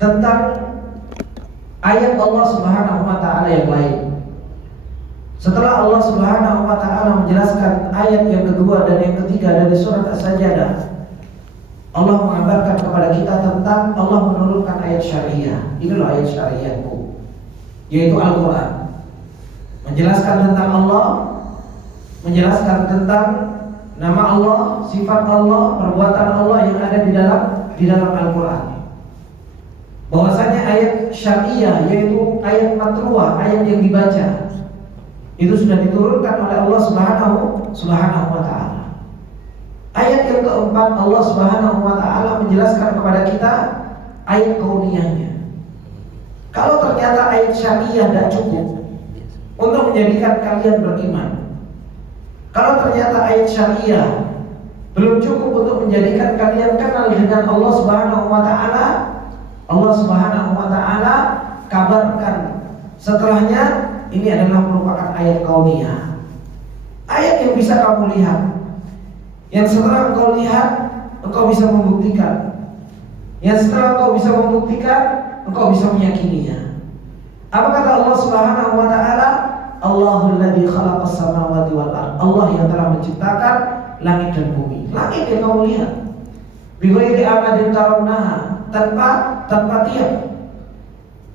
tentang ayat Allah Subhanahu wa taala yang lain. Setelah Allah Subhanahu wa taala menjelaskan ayat yang kedua dan yang ketiga dari surat As-Sajdah, Allah mengabarkan kepada kita tentang Allah menurunkan ayat syariah. Ini loh ayat syariahku, yaitu Al-Quran. Menjelaskan tentang Allah, menjelaskan tentang nama Allah, sifat Allah, perbuatan Allah yang ada di dalam Al-Quran. Bahwasanya ayat syariah, yaitu ayat matruah, ayat yang dibaca, itu sudah diturunkan oleh Allah Subhanahu wa taala. Ayat yang keempat, Allah Subhanahu wa taala menjelaskan kepada kita ayat kauniyahnya. Kalau ternyata ayat syariah tidak cukup untuk menjadikan kalian beriman, kalau ternyata ayat syariah belum cukup untuk menjadikan kalian kenal dengan Allah Subhanahu wa taala, Allah Subhanahu wa taala kabarkan setelahnya, ini adalah merupakan ayat kauniyah. Ayat yang bisa kamu lihat, yang setelah engkau lihat, engkau bisa membuktikan. Yang setelah engkau bisa membuktikan, engkau bisa meyakininya. Apa kata Allah Subhanahu wa taala? Allahul ladzi khalaqas samawati wal ardh. Allah yang telah menciptakan langit dan bumi. Langit yang kamu lihat, bighairi amadin tarawnaha, tanpa tiang.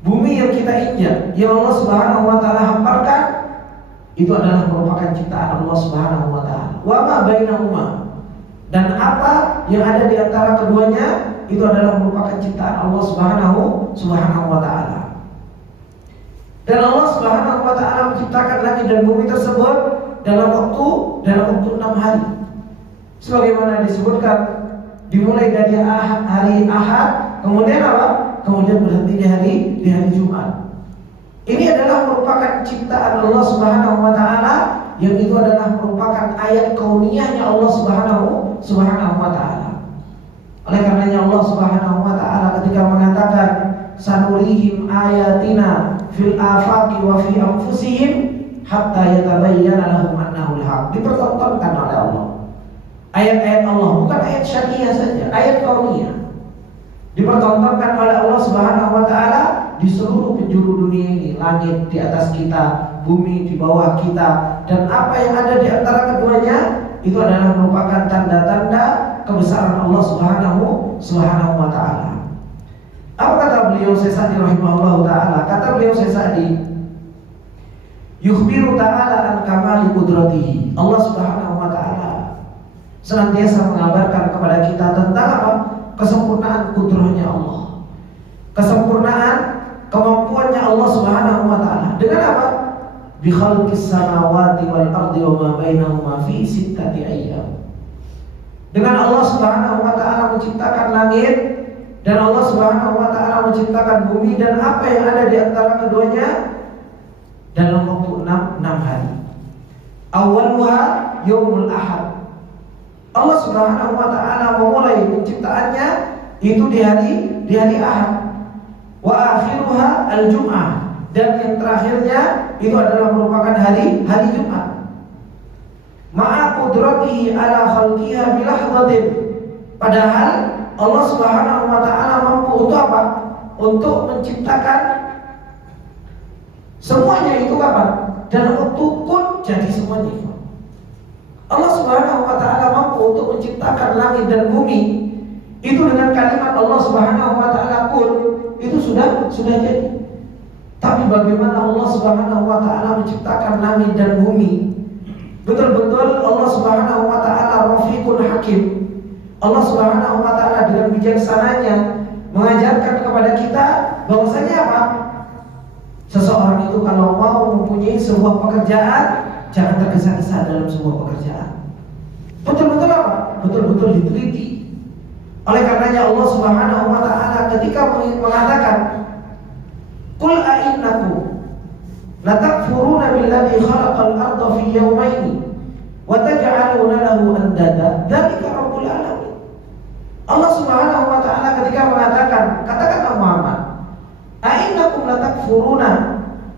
Bumi yang kita injak, yang Allah Subhanahu wa taala hamparkan, itu adalah merupakan ciptaan Allah Subhanahu wa taala. Wa ma bainahuma, dan apa yang ada di antara keduanya, itu adalah merupakan ciptaan Allah Subhanahu wa taala. Dan Allah Subhanahu wa taala menciptakan langit dan bumi tersebut dalam waktu 6 hari. Sebagaimana disebutkan, dimulai dari hari Ahad, kemudian apa? Kemudian berhenti di hari Jumat. Ini adalah merupakan ciptaan Allah Subhanahu wa taala, yang itu adalah merupakan ayat kauniyahnya Allah Subhanahu wa taala. Oleh karenanya Allah Subhanahu wa taala ketika mengatakan sanurihim ayatina fil afaqi wa fi anfusihim hatta yatabayyana lahum annahu al-haq, dipertontonkan oleh Allah ayat-ayat Allah, bukan ayat syariah saja, ayat kauniyah dipertontonkan oleh Allah Subhanahu wa taala di seluruh penjuru dunia ini, langit di atas kita, bumi di bawah kita, dan apa yang ada di antara keduanya, itu adalah merupakan tanda-tanda kebesaran Allah Subhanahu wa taala. Apa kata beliau Syekh Sa'di rahimahullah taala? Kata beliau Syekh Sa'di, yukhbiru ta'ala an kamali qudratihi. Allah Subhanahu wa taala senantiasa mengabarkan kepada kita tentang apa? Kesempurnaan kudrahnya Allah, kesempurnaan kemampuannya Allah Subhanahu wa taala. Dengan apa? Bi khalqis samawati wal ardi wa ma bainahuma fi sittati ayyam. Dengan Allah Subhanahu wa taala menciptakan langit, dan Allah Subhanahu wa taala menciptakan bumi dan apa yang ada di antara keduanya dalam waktu 6 hari. Awaluha yaumul ahad. Allah Subhanahu wa taala memulai penciptaannya itu di hari Ahad. Wa akhiruha al-jum'ah, dan yang terakhirnya itu adalah merupakan hari Jumat. Ma'a qudratihi ala khalqiha bilahdatin. Padahal Allah Subhanahu wa taala mampu untuk apa? Untuk menciptakan semuanya itu kapan? Dalam waktu kun jadi semuanya. Allah Subhanahu wa taala mampu untuk menciptakan langit dan bumi itu dengan kalimat Allah Subhanahu wa taala kun, itu sudah jadi. Tapi bagaimana Allah Subhanahu wa taala menciptakan langit dan bumi? Betul-betul Allah Subhanahu wa taala Rafiqun Hakim. Allah Subhanahu wa taala dengan bijaksananya mengajarkan kepada kita bahwasanya apa? Seseorang itu kalau mau mempunyai sebuah pekerjaan, jangan tergesa-gesa dalam sebuah pekerjaan. Betul-betul apa? Betul-betul diteliti. Oleh karenanya Allah Subhanahu wa taala ketika mengatakan qul a'innakum latakfuruna billadzi khalaqal arda fi yawmaini wa taj'aluna lahu andada dzalika rabbul alamin. Allah Subhanahu wa taala ketika mengatakan, katakanlah Muhammad, a'innakum latakfuruna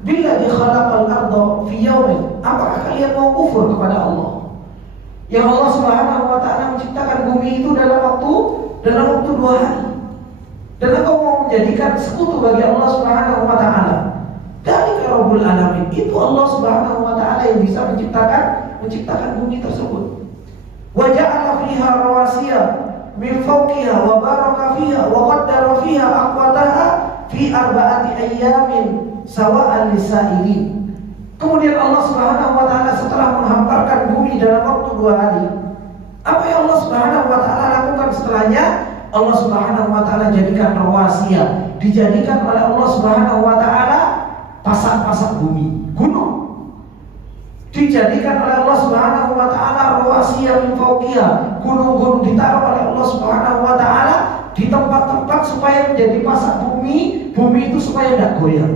billadzi khalaqal arda fi yawmain. Apakah kalian mau kufur kepada Allah yang Allah Subhanahu wa taala menciptakan bumi itu dalam waktu 2 hari, dan engkau mau menjadikan sekutu bagi Allah Subhanahu wa taala. Dari Rabbul Alamin, itu Allah Subhanahu wa taala yang bisa menciptakan bumi tersebut. Wa ja'ala fiha rawasiya min fawqiha wa baraka fiha wa qaddara fiha aqwataha fi arba'ati ayyamin sawa'an lis-sa'ilin. Kemudian Allah Subhanahu wa taala setelah menghamparkan bumi dalam waktu 2 hari, apa yang Allah Subhanahu wa taala lakukan setelahnya? Allah Subhanahu wa taala jadikan rawasiya, dijadikan oleh Allah Subhanahu wa taala pasak-pasak bumi, gunung. Dijadikan oleh Allah Subhanahu wa taala rawasiya min fawqiha, gunung-gunung ditaruh oleh Allah Subhanahu wa taala di tempat-tempat supaya menjadi pasak bumi itu supaya tidak goyang.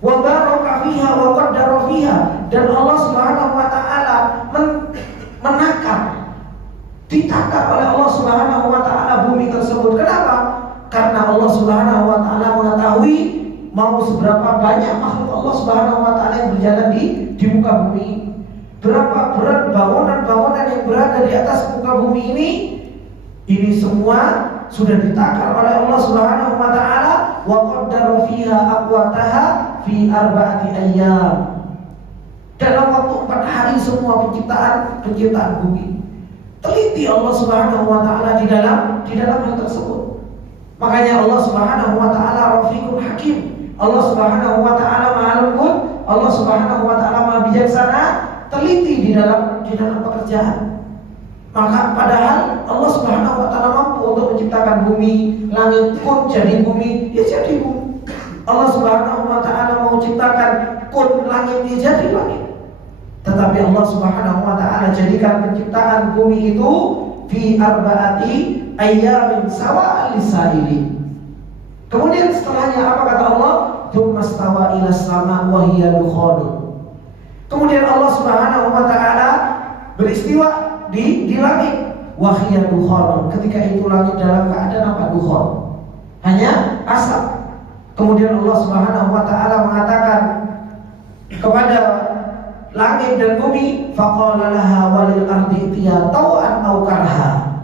Wa baraka fiha wa qaddara fiha, dan Allah Subhanahu wa taala menakar, ditakar oleh Allah Subhanahu wa taala bumi tersebut. Kenapa? Karena Allah Subhanahu wa taala mengetahui mau seberapa banyak makhluk Allah Subhanahu wa taala yang berjalan di muka bumi. Berapa berat bangunan-bangunan yang berada di atas muka bumi ini semua sudah ditakar oleh Allah Subhanahu wa taala. Wa qaddara fiha aqwataha fi arba'ati ayyam. Dalam waktu 4 hari semua penciptaan bumi. Teliti Allah Subhanahu wa taala di dalam hal tersebut. Makanya Allah Subhanahu wa taala Rafiqun Hakim. Allah Subhanahu wa taala Maha Lembut, Allah Subhanahu wa taala Maha Bijaksana, teliti di dalam pekerjaan. Maka padahal Allah Subhanahu wa taala mampu untuk menciptakan bumi, langit kun jadi bumi, ya jadi bumi. Allah Subhanahu wa taala mau ciptakan kun langit, ya jadi langit. Tetapi Allah Subhanahu wa taala jadikan penciptaan bumi itu fi arba'ati ayyamin sawa'an lis-sa'ilin. Kemudian setelahnya apa kata Allah? Tsummastawa ila sama wa hiya dukhanun. Kemudian Allah Subhanahu wa taala beristiwa di langit, wa hiya dukhanun. Ketika itu langit dalam keadaan apa? Dukhan. Hanya asap. Kemudian Allah Subhanahu wa taala mengatakan kepada langit dan bumi, faqala laha walil ardi itiya tau'an aw karha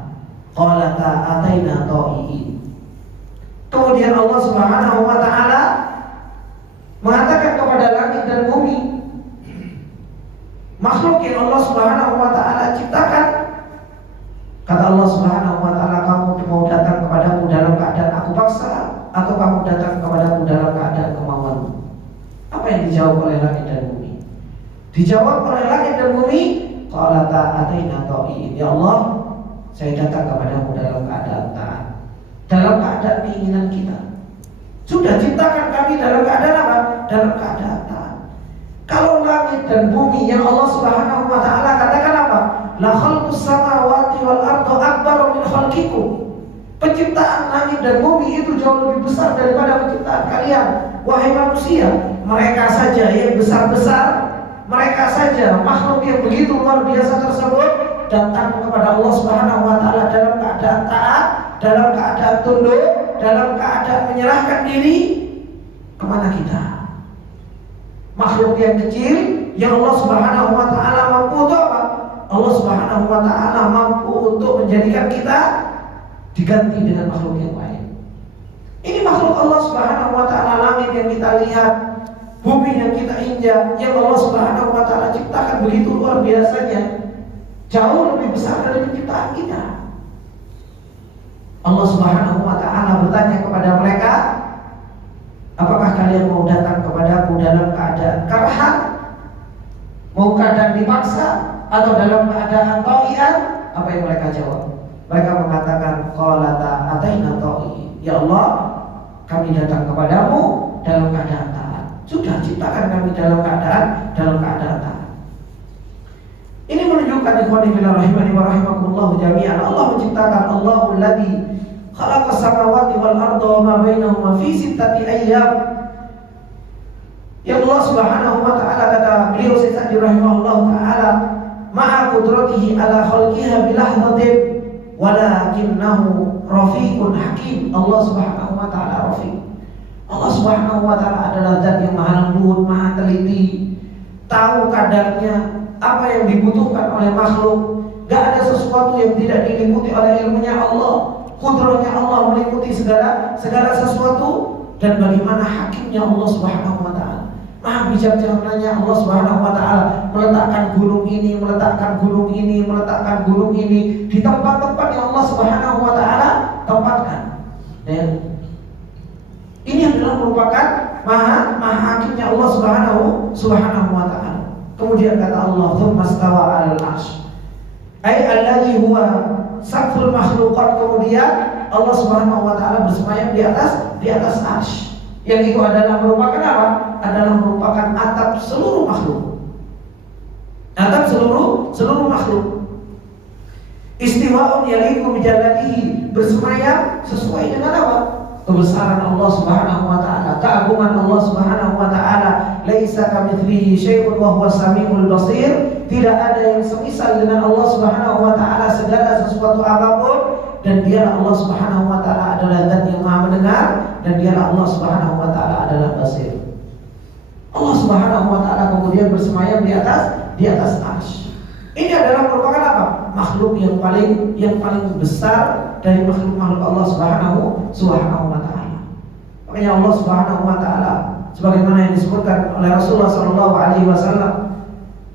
qalata ataina ta'iin. Kemudian Allah Subhanahu wa taala mengatakan kepada langit dan bumi, makhluk yang Allah Subhanahu wa taala ciptakan, kata Allah Subhanahu wa taala, kamu mau datang kepadaku dalam keadaan aku paksa atau kamu datang kepadaku dalam keadaan kemauanmu? Apa yang dijawab oleh langit dan bumi? Dijawab oleh langit dan bumi, qalata ataina ta'iin. Ya Allah, saya datang kepadamu dalam keadaan taat, dalam keadaan keinginan kita. Sudah ciptakan kami dalam keadaan apa? Dalam keadaan taat. Kalau langit dan bumi yang Allah Subhanahu wa taala katakan apa? La khalqus samawati wal ardi akbaru min khalqikum. Penciptaan langit dan bumi itu jauh lebih besar daripada penciptaan kalian, wahai manusia. Mereka saja yang besar-besar, mereka saja makhluk yang begitu luar biasa tersebut datang kepada Allah Subhanahu wa taala dalam keadaan taat, dalam keadaan tunduk, dalam keadaan menyerahkan diri. Kemana kita? Makhluk yang kecil yang Allah Subhanahu wa taala mampu untuk apa? Allah Subhanahu wa taala mampu untuk menjadikan kita diganti dengan makhluk yang lain. Ini makhluk Allah Subhanahu wa taala, langit yang kita lihat, bumi yang kita injak, yang Allah Subhanahu wa taala ciptakan begitu luar biasanya, jauh lebih besar dari penciptaan kita. Allah Subhanahu wa taala bertanya kepada mereka, apakah kalian mau datang kepadaku dalam keadaan karhan, mau keadaan dipaksa, atau dalam keadaan ta'ian? Apa yang mereka jawab? Mereka mengatakan, qalata ataina ta'iin. Ya Allah, kami datang kepadamu dalam keadaan taat. Sudah ciptakan kami dalam keadaan taat. Ini menunjukkan ikhwani fillah rahimani wa rahimakumullah jami'an, Allah menciptakan, Allahul ladzi khalaqas samawati wal arda wa ma bainahuma fi sittati ayyam. Ya Allah Subhanahu wa taala, kata beliau Syekh rahimahullah taala, ma'a qudratihi ala khalqiha bilahdatin walakinnahu rafiqun hakim. Allah Subhanahu wa taala rafiq. Allah Subhanahu wa taala adalah zat yang maha lembut, maha teliti, tahu kadarnya apa yang dibutuhkan oleh makhluk. Gak ada sesuatu yang tidak diliputi oleh ilmunya Allah. kudrahnya Allah meliputi segala sesuatu, dan bagaimana hakimnya Allah Subhanahu wa taala. Maha bijaksananya Allah Subhanahu wa taala meletakkan gunung ini, meletakkan gunung ini, meletakkan gunung ini di tempat-tempat yang Allah Subhanahu wa taala tempatkan. Ya. Ini adalah merupakan maha hakimnya Allah Subhanahu wa taala. Kemudian kata Allah, "Tsumma stawa 'alal 'arsy." Ai alladzi huwa saqful makhluqat. Kemudian Allah Subhanahu wa taala bersemayam di atas 'arsy. Yang itu adalah merupakan apa? Adalah merupakan atap seluruh makhluk. Atap seluruh makhluk. Istiwa'un yaliqu bijalalihi, bersemayam sesuai dengan apa? Kebesaran Allah Subhanahu wa taala, keagungan Allah Subhanahu wa taala. Laisa kamitslihi syai'un wa huwas samiul basir. Tidak ada yang semisal dengan Allah Subhanahu wa taala segala sesuatu apapun, dan dialah Allah Subhanahu wa taala adalah zat yang Maha mendengar, dan dialah Allah Subhanahu wa taala adalah basir. Allah Subhanahu wa taala kemudian bersemayam di atas arsy. Ini adalah merupakan apa? Makhluk yang paling besar dari makhluk-makhluk Allah Subhanahu wa taala. Makanya Allah Subhanahu wa taala sebagaimana yang disebutkan oleh Rasulullah sallallahu alaihi wasallam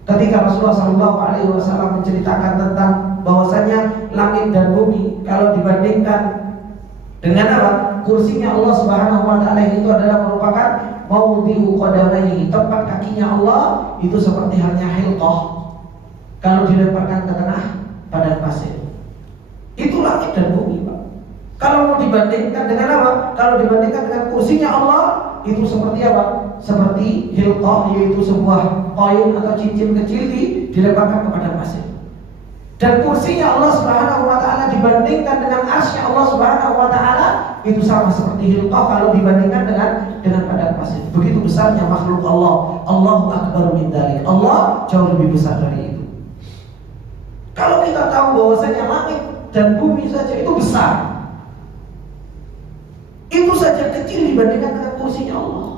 ketika Rasulullah sallallahu alaihi wasallam menceritakan tentang bahwasanya langit dan bumi kalau dibandingkan dengan apa? Kursinya Allah Subhanahu wa taala itu adalah merupakan maudhi'u qadamaihi, tempat kakinya Allah itu seperti halnya hilqah kalau dilemparkan ke tengah padang pasir. Itu langit dan bumi, Pak. Kalau mau dibandingkan dengan apa? Kalau dibandingkan dengan kursinya Allah, itu seperti apa? Seperti hilqah, yaitu sebuah koin atau cincin kecil dilemparkan ke padang pasir. Dan kursinya Allah Subhanahu wa taala dibandingkan dengan arsy Allah Subhanahu wa taala itu sama seperti hilqah kalau dibandingkan dengan padang pasir. Begitu besarnya makhluk Allah. Allahu akbar min dzalik. Allah jauh lebih besar dari itu. Kalau kita tahu bahwasanya langit dan bumi saja itu besar, itu saja kecil dibandingkan dengan kursinya Allah.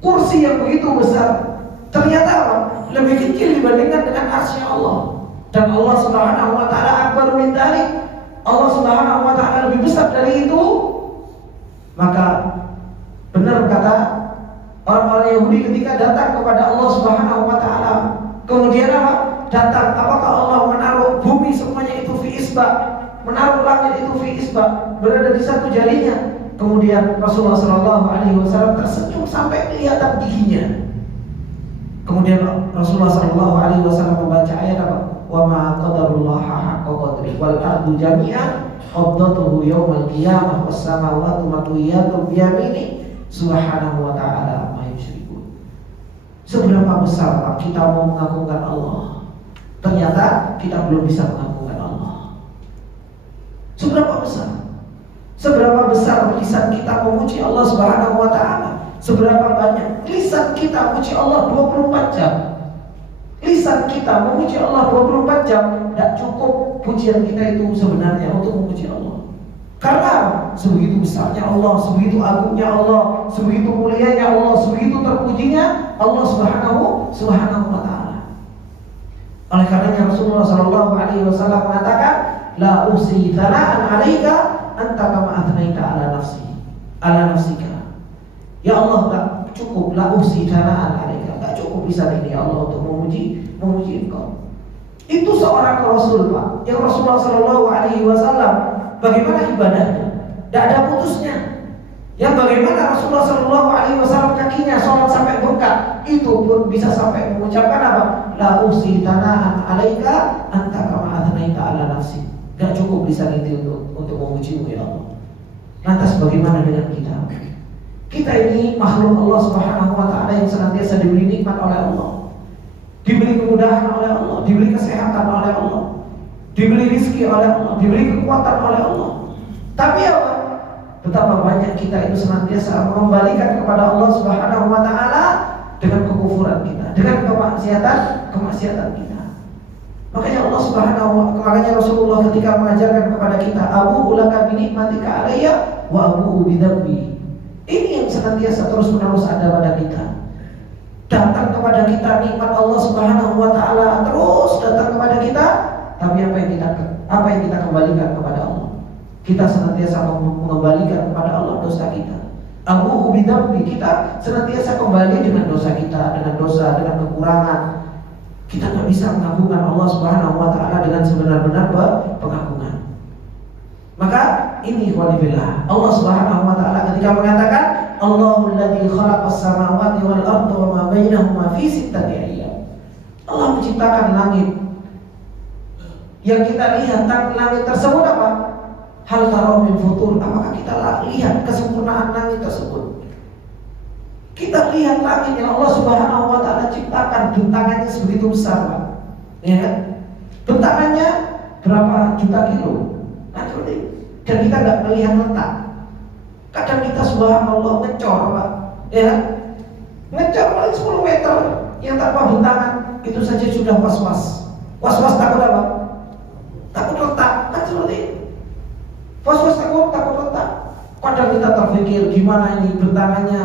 Kursi yang begitu besar ternyata apa? Lebih kecil dibandingkan dengan arsy Allah. Dan Allah Subhanahu wa taala akbar min dzalik. Allah Subhanahu wa taala lebih besar dari itu. Maka benar kata orang-orang Yahudi ketika datang kepada Allah Subhanahu wa taala, kemudian apa? Datang, apakah Allah menaruh bumi semuanya itu fi isba', menaruh langit itu fi isba', berada di satu jarinya. Kemudian Rasulullah sallallahu alaihi wasallam tersenyum sampai kelihatan giginya. Kemudian Rasulullah sallallahu alaihi wasallam membaca ayat apa? Wa ma qadarullaha haqqa qadri wal ardu jami'an qabdatuhu yaumal qiyamah was samawati matwiyatun bi yamini subhanahu wa ta'ala amma yusyrikun. Seberapa besar kita mau mengagungkan Allah, ternyata kita belum bisa mengagungkan Allah. Seberapa besar? Seberapa besar lisan kita memuji Allah Subhanahu wa taala? Seberapa banyak lisan kita memuji Allah 24 jam? Lisan kita memuji Allah 24 jam, tidak cukup pujian kita itu sebenarnya untuk memuji Allah. Karena sebegitu besarnya Allah, sebegitu agungnya Allah, sebegitu mulianya Allah, sebegitu terpujinya Allah Subhanahu wa taala. Oleh karenanya Rasulullah sallallahu alaihi wasallam mengatakan, la usi thana'an 'alaika anta kama athnaita ala nafsika. Ya Allah, tak cukup la usi thana'an 'alaika. Tak cukup bisa ini ya Allah untuk memuji engkau. Itu seorang Rasul, Pak. Yang Rasulullah sallallahu alaihi wasallam bagaimana ibadahnya? Tidak ada putusnya. Yang bagaimana Rasulullah sallallahu alaihi wasallam kakinya sholat sampai bengkak, itu pun bisa sampai mengucapkan apa? La usi thana'an 'alaika anta kama athnaita ala nafsi. Gak cukup bisa itu untuk memujimu ya Allah. Lantas bagaimana dengan kita? Kita ini makhluk Allah Subhanahu wa taala yang senantiasa diberi nikmat oleh Allah, diberi kemudahan oleh Allah, diberi kesehatan oleh Allah, diberi rezeki oleh Allah, diberi kekuatan oleh Allah. Tapi apa? Betapa banyak kita itu senantiasa mengembalikan kepada Allah Subhanahu wa taala dengan kekufuran kita, dengan kemaksiatan kita. Makanya Allah makanya Rasulullah ketika mengajarkan kepada kita, Abu ulaka bi nikmatika alayya wa abu bi dzambi. Ini yang senantiasa terus-menerus ada pada kita. Datang kepada kita nikmat Allah Subhanahu wa taala, terus datang kepada kita, tapi apa yang kita kembalikan kepada Allah? kita senantiasa mengembalikan kepada Allah dosa kita. Abu bidambi, kita senantiasa kembali dengan dosa kita, dengan kekurangan. Kita nggak bisa mengagungkan Allah Subhanahu wa taala dengan sebenar-benar pengagungan. Maka ini walibillah. Allah Subhanahu wa taala ketika mengatakan Allahul ladzi khalaqas samawati wal arda wa ma bainahuma fi sittati ayyam. Allah menciptakan langit. Yang kita lihat langit tersebut apa? Hal tara min futur. Apakah kita lihat kesempurnaan langit tersebut? Kita lihat langit yang Allah Subhanahu wa taala ciptakan, bentangannya sebegitu besar, Pak. Ya kan? Bentangannya berapa juta kilo? Dan kita nggak melihat letak. Kadang kita subhanallah ngecor, Pak. Ya, ngecor paling 10 meter yang tanpa bentangan itu saja sudah was-was. Was-was takut apa? Takut letak, kan seperti itu. Was-was takut letak. Kadang kita terpikir gimana ini bentangannya.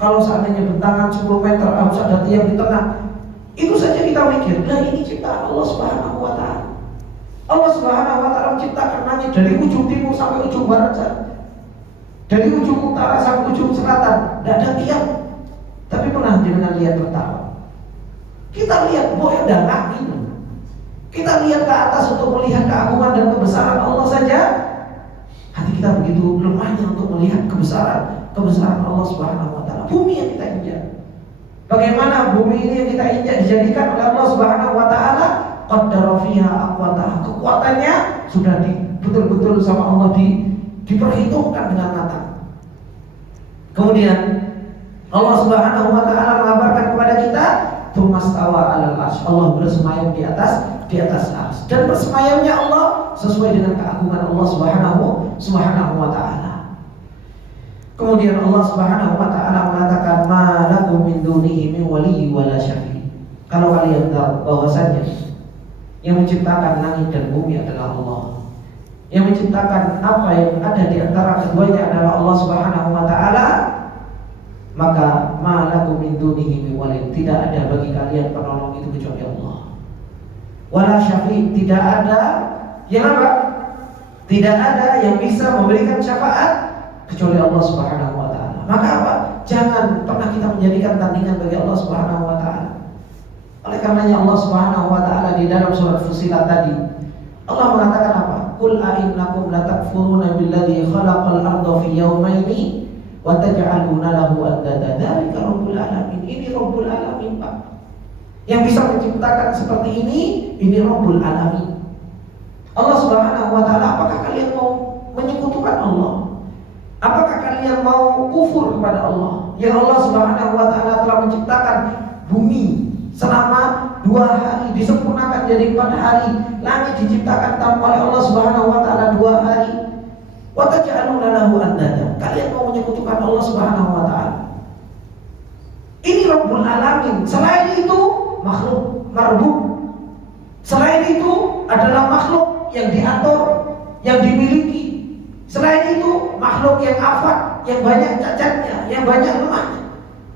Kalau seandainya bentangan 10 meter harus ada tiang di tengah. Itu saja kita mikir. Nah, ini ciptaan Allah Subhanahu wa taala. Allah Subhanahu wa taala menciptakan langit dari ujung timur sampai ujung barat saja. Dari ujung utara sampai ujung selatan, tidak ada tiang. Tapi pernah jangan lihat pertama. Kita lihat boleh ada angin. Kita lihat ke atas untuk melihat keagungan dan kebesaran Allah saja. Hati kita begitu lemahnya untuk melihat kebesaran Allah Subhanahu wa taala. Bumi yang kita injak. Bagaimana bumi ini yang kita injak dijadikan oleh Allah Subhanahu wa taala? Qaddara fiha aqwataha. Kekuatannya sudah betul-betul sama Allah diperhitungkan dengan matang. Kemudian Allah Subhanahu wa taala mengabarkan kepada kita, "Tsumastawa 'alal 'arsy." Allah bersemayam di atas arsy. Dan bersemayamnya Allah sesuai dengan keagungan Allah Subhanahu wa taala. Kemudian Allah Subhanahu wa taala mengatakan, "Ma lakum min dunihi min waliyyin wala syafi'." Kalau kalian tahu bahwasanya yang menciptakan langit dan bumi adalah Allah. Yang menciptakan apa yang ada di antara keduanya adalah Allah Subhanahu wa taala, maka ma lakum min dunihi min waliyyin, tidak ada bagi kalian penolong itu kecuali Allah. Wala syafi', tidak ada yang apa? Tidak ada yang bisa memberikan syafaat kecuali Allah Subhanahu wa taala. Maka apa? Jangan pernah kita menjadikan tandingan bagi Allah Subhanahu wa taala. Oleh karenanya Allah Subhanahu wa taala di dalam surat Fussilat tadi Allah mengatakan apa? Qul a'innakum latakfuruna billadzi khalaqal arda fi yawmaini wa taj'aluna lahu andada. Dzalika rabbul alamin. Ini rabbul alamin, Pak. Yang bisa menciptakan seperti ini rabbul alamin. Allah Subhanahu wa taala, apakah kalian mau menyekutukan Allah? Apakah kalian mau kufur kepada Allah? Yang Allah Subhanahu wa taala telah menciptakan bumi selama 2 hari, disempurnakan jadi 4 hari. Langit diciptakan tanpa oleh Allah Subhanahu wa taala 2 hari. Wa taj'aluna lahu andada. Kalian mau menyekutukan Allah Subhanahu wa taala. Ini Rabbul Alamin. Selain itu makhluk marbub. Selain itu adalah makhluk yang diatur, yang dimiliki. Selain itu makhluk yang afat, yang banyak cacatnya, yang banyak lemahnya.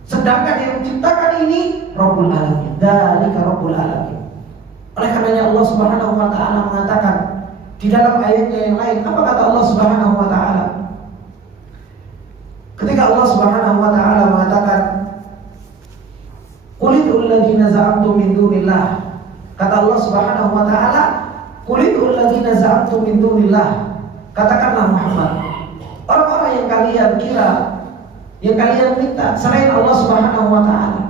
Sedangkan yang menciptakan ini Rabbul Alamin. Dzalika Rabbul Alamin. Oleh karenanya Allah Subhanahu wa taala mengatakan di dalam ayatnya yang lain, apa kata Allah Subhanahu wa taala? Ketika Allah Subhanahu wa taala mengatakan Qulidul ladzina za'amtum min dunillah. Kata Allah Subhanahu wa taala, Qulidul ladzina za'amtum min dunillah. Katakanlah Muhammad, orang-orang yang kalian kira, yang kalian minta selain Allah Subhanahu wa taala.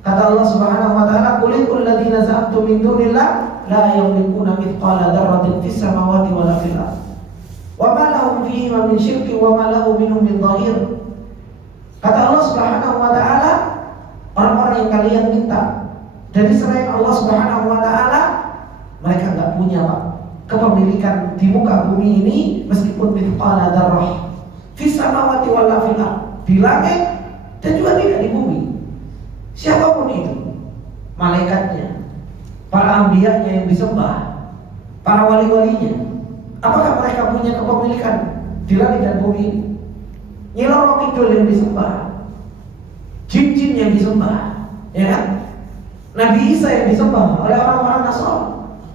Kata Allah Subhanahu wa taala, "Qulil ladzina za'amtum min dunillah la yamlikuna mithqala dzarratin fis samawati wala fil ardh. Wa ma lahum fihi min syirkin wa ma lahu minhum min dhahir." Kata Allah Subhanahu wa taala, orang-orang yang kalian minta dari selain Allah Subhanahu wa taala, mereka enggak punya, Pak, kepemilikan di muka bumi ini meskipun mithqala dzarrah fis samawati wala fil ardh, di langit dan juga tidak di bumi. Siapapun itu, malaikatnya, para anbiya'nya yang disembah, para wali-walinya, apakah mereka punya kepemilikan di langit dan bumi ini? Nyi Roro Kidul yang disembah, jin-jin yang disembah, ya kan? Nabi Isa yang disembah oleh orang-orang Nasrani,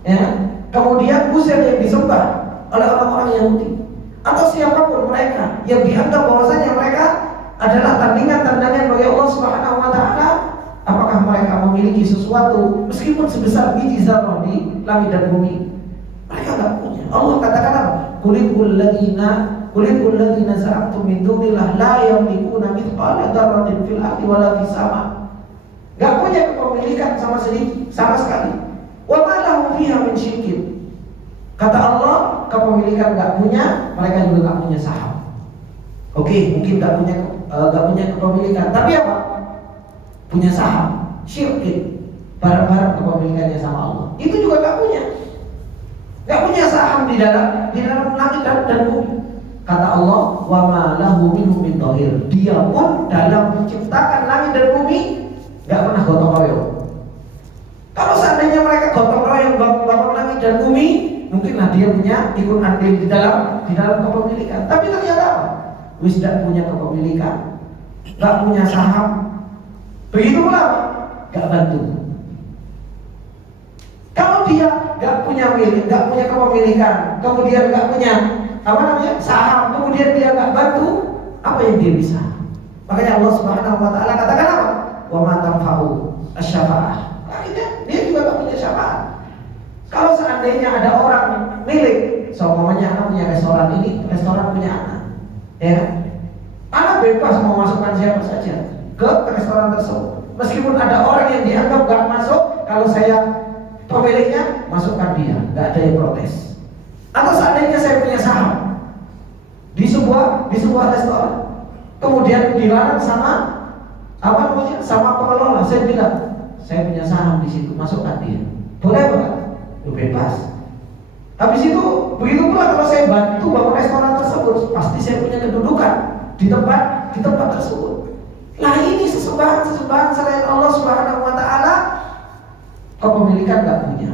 ya kan? Kemudian Uzair yang disembah oleh orang-orang Yahudi. atau siapapun mereka yang dianggap bahwasanya mereka adalah tandingan-tandingan bagi Allah Subhanahu wa taala, apakah mereka memiliki sesuatu meskipun sebesar biji zarah di langit dan bumi? Mereka enggak punya. Allah katakan apa? Qulil ladzina za'amtum min dunillah la yamlikuna mithqala dzarratin fil ardi wala fis sama. Enggak punya kepemilikan sama sedikit, sama sekali. Wa ma lahum fiha min syirkin. Kata Allah, kepemilikan enggak punya, mereka juga enggak punya saham. Oke, mungkin enggak punya kepemilikan, tapi apa? Punya saham, syirkin, barang-barang kepemilikannya sama Allah. Itu juga enggak punya. Enggak punya saham di dalam langit dan bumi. Kata Allah, wa ma lahu minhum min dhahir. Dia pun dalam menciptakan langit dan bumi enggak pernah gotong royong. Kalau seandainya mereka gotong royong bangun langit dan bumi, mungkinlah dia punya ikut andil di dalam kepemilikan. Tapi ternyata apa? Wis tidak punya kepemilikan, enggak punya saham. Begitu pula enggak bantu. Kalau dia enggak punya milik, enggak punya kepemilikan, kemudian enggak punya saham, kemudian dia enggak bantu, apa yang dia bisa? Makanya Allah Subhanahu wa taala katakan apa? Wa ma tanfa'u asy-syafa'ah. Akhirnya dia juga enggak punya syafaat. Kalau seandainya ada orang milik, seumpamanya anak punya restoran ini, restoran punya anak, ya, anak bebas mau masukkan siapa saja ke restoran tersebut. Meskipun ada orang yang dianggap gak masuk, kalau saya pemiliknya, masukkan dia, gak ada yang protes. Atau seandainya saya punya saham di sebuah restoran, kemudian dilarang sama pengelola, saya bilang saya punya saham di situ, masukkan dia, boleh bukan? Bebas. Habis itu begitu pula kalau saya bantu bangun restoran tersebut, pasti saya punya kedudukan di tempat tersebut. Nah, ini sesembahan selain Allah Subhanahu wa taala, kepemilikan enggak punya,